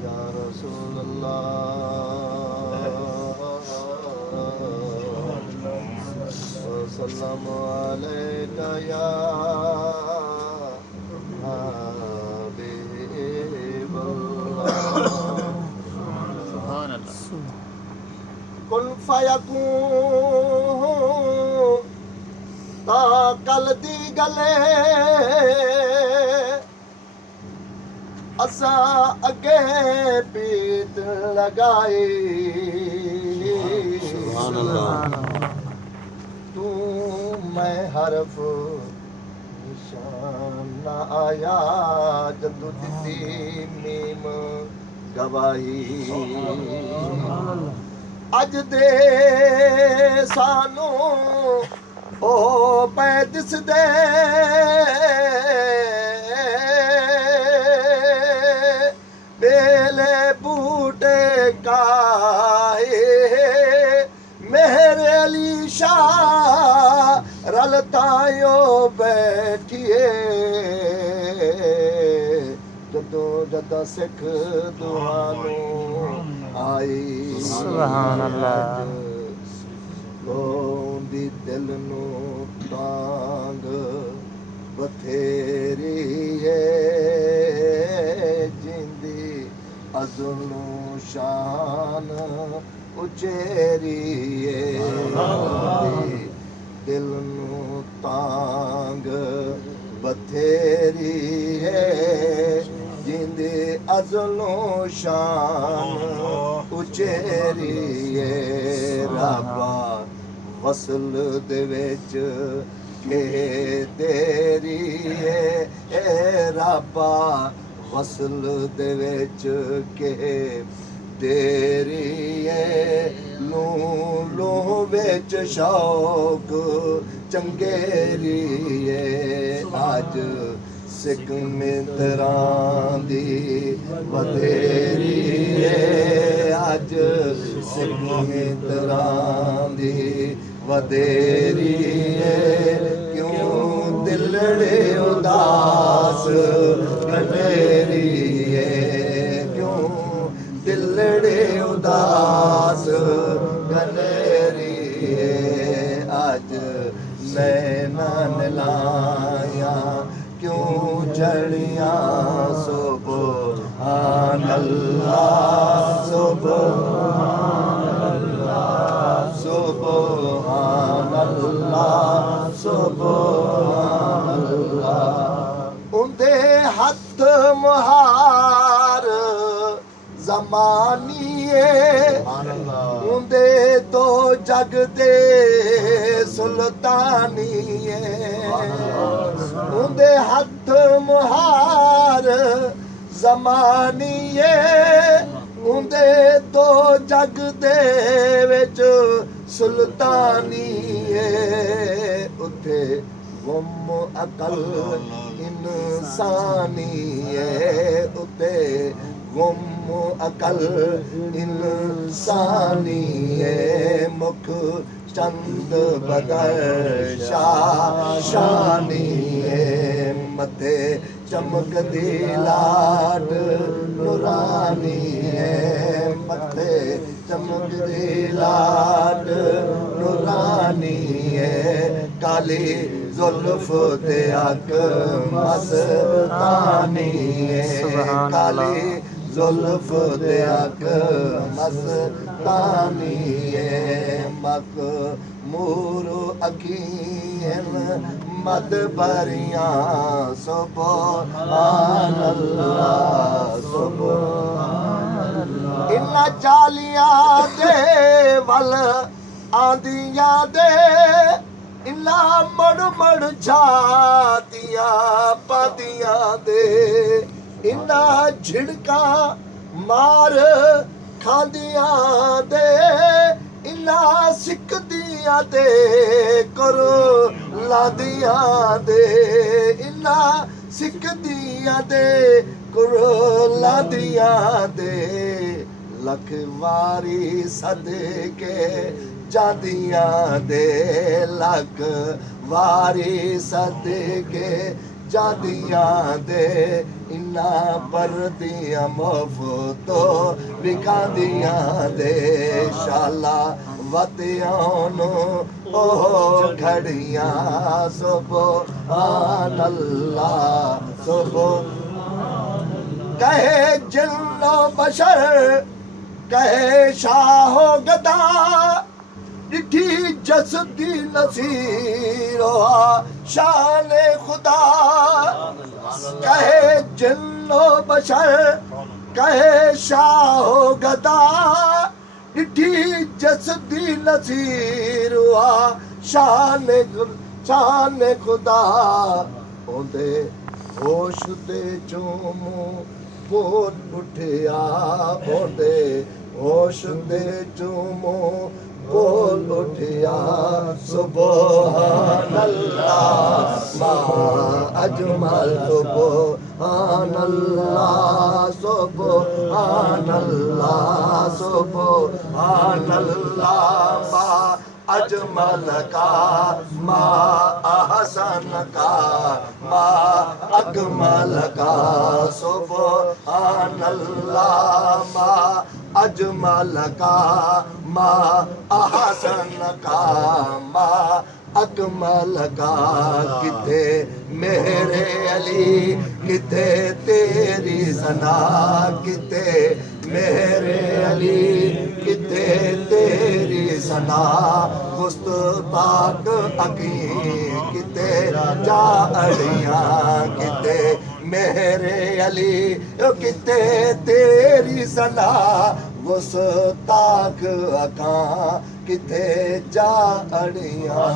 या रसूल वसल्लम अलैका या हबीबल्लाह। कुन फयकून ता कल दी गले असा अगे पीत लगाई। तू मैं हरफ निशान न आया जदू दिती मीम गवाही। अज दे सानू ओ पै दिसदे बेले बूटे काए मेरे अली शाह रलतायो बैठिए। जदों जदा सिख दुआनू आई। सुभान अल्लाह। लोंदी दिल नू तांग बथेरी है जिंदी अज़लू शान उचेरी है। दिल नू तांग बथेरी है जिंदी अज़लू शान उचेरी है। रब्बा वसल दे विच के देरी है ए रब्बा वसल दे विच के देरी है। लू लू विच शौक चंगेरी है। अज सिख मित्रां दी वधेरी है। अज सिख मित्रां दी वधेरी है। क्यों दिलड़े उदास गनेरी है। क्यों दिलड़े उदास गनेरी है। अज नैना नलाया क्यों जड़िया सुभान अल्लाह सुभान अल्लाह सुभान अल्लाह सुभान अल्लाह। उंदे हथ मुहार ज़मानीए उंदे तो जग दे सुल्तानीए। उंदे हथ मुहार ज़मानीए उंदे तो जग दे विच सुल्तानीए। उथे गुम अकल इंसानीए। उथे गुम अकल इंसानीए। मुख चंद बदर शानीए। मथे चमकदी लाड नूरानी है। मथे चमकदी लाड नूरानी है। काली जुल्फ ते अक मस्तानी है। काली जुल्फ ते अक मस्तानी है। मक मूरो अखीन मद भरियां सुभान अल्लाह सुभान अल्लाह। इन्ना जालियां दे वल आंदियां दे इन्ना मड़ मड़ छातियां पादियां दे। इन्ना झिड़का मार खादियां दे इन्ना सिकदियां दे करो लादियां दे। इन्ना सिकदियां दे करो लादियां दे लख वारी सदके जादियां दे लख वारी सदके जादियां दे इन्ना परदियां मुफ्तो विकांदियां दे शाला वतियां ओ घड़ियां सुभान अल्लाह कहे जिन्नो बशर कहे शाहो गदा डिठी जसदी नसीरो शान खुदा कहे जिन्नो बशर कहे शाहो गदा डिठी जसदी नसीरो शान खुदा ओंदे होश दे चूमू बोल उठिया ओंदे होश दे चूमू बोल उठिया सुभान अल्लाह मा अजमल सुभान अल्लाह सुभान अल्लाह सुभान अल्लाह मा अजमल का मा अहसन का मा अकमल का सुभान अल्लाह मा अजमल का मा अहसन का मा अकमल का किथे मेरे अली किथे तेरी सना किथे मेरे अली किथे तेरी सना गुस्ताख अकी किथे जा अड़ियां किथे मेरे अली किथे तेरी सना गुस्ताख अका किथे जा अड़ियां।